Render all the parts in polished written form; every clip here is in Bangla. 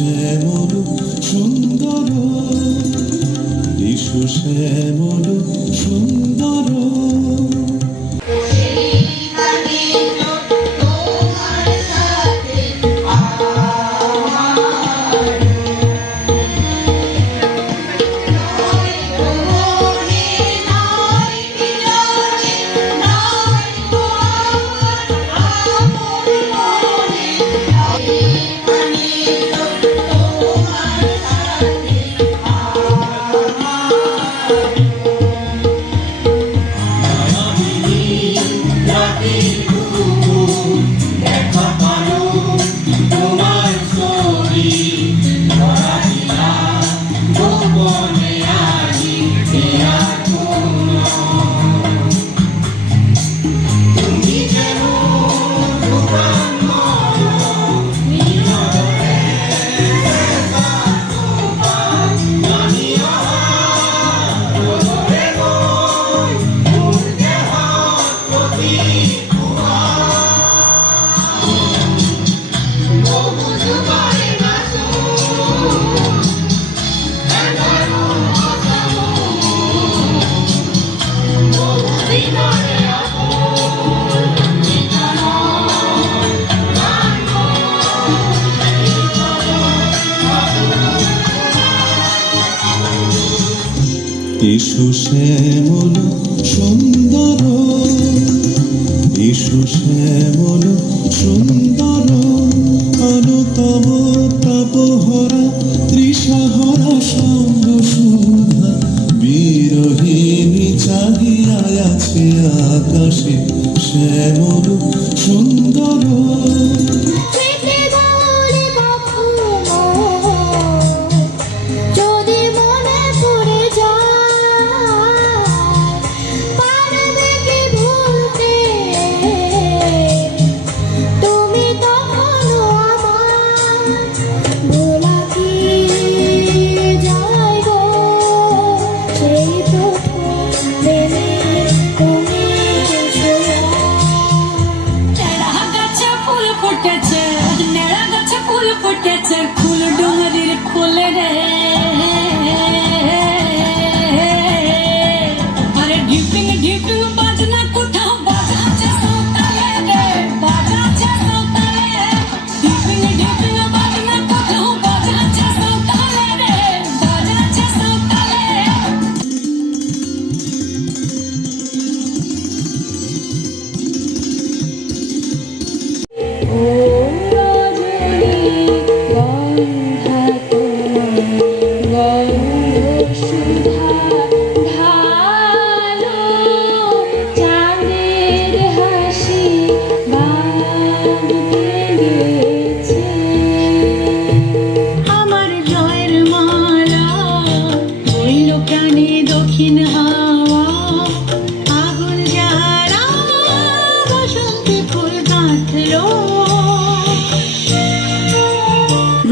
শ্যামল সুন্দর, এসো শ্যামল সুন্দর। এসো শ্যামল সুন্দর, এসো শ্যামল সুন্দর। অনুতম তাপহরা তৃষাহরা সঙ্গ সুধা, বিরহিণী চাহিয়া আছে আকাশে শ্যামল সুন্দর।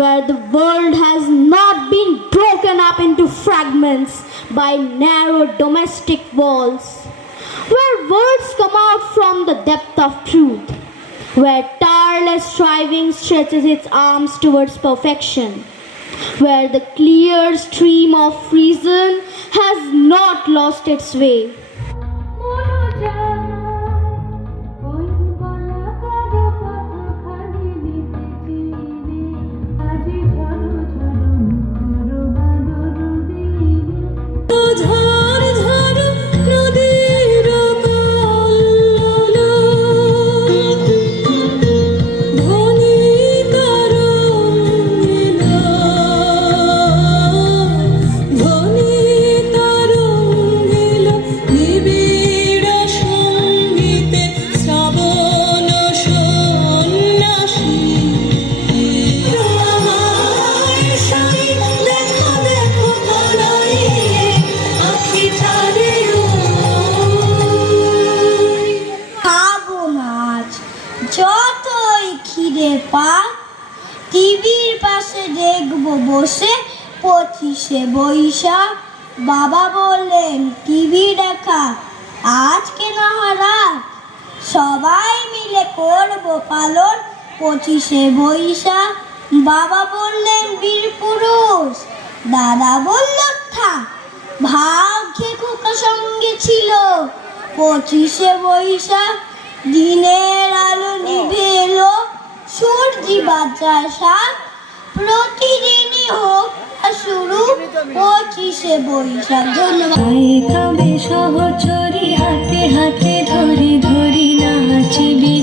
Where the world has not been broken up into fragments by narrow domestic walls, where words come out from the depth of truth, where tireless striving stretches its arms towards perfection, where the clear stream of reason has not lost its way. টিভির পাশে দেখবো বসে 25শে বৈশাখ। বাবা বললেন টিভি দেখা আজকে না হারাত, সবাই মিলে করবো পালন 25শে বৈশাখ। বাবা বললেন বীর পুরুষ, দাদা বলল থাক। ভাগ্যে খোকা সঙ্গে ছিল, 25শে বৈশাখ দিনের আলো নিভে এলো, সূর্যি বাজার শাক, প্রতিদিনই হোক শুরু 25শে বৈশাখ। ধন্যবাদ। কাবে সহচরী হাতে হাতে ধরি ধরি নাচিবি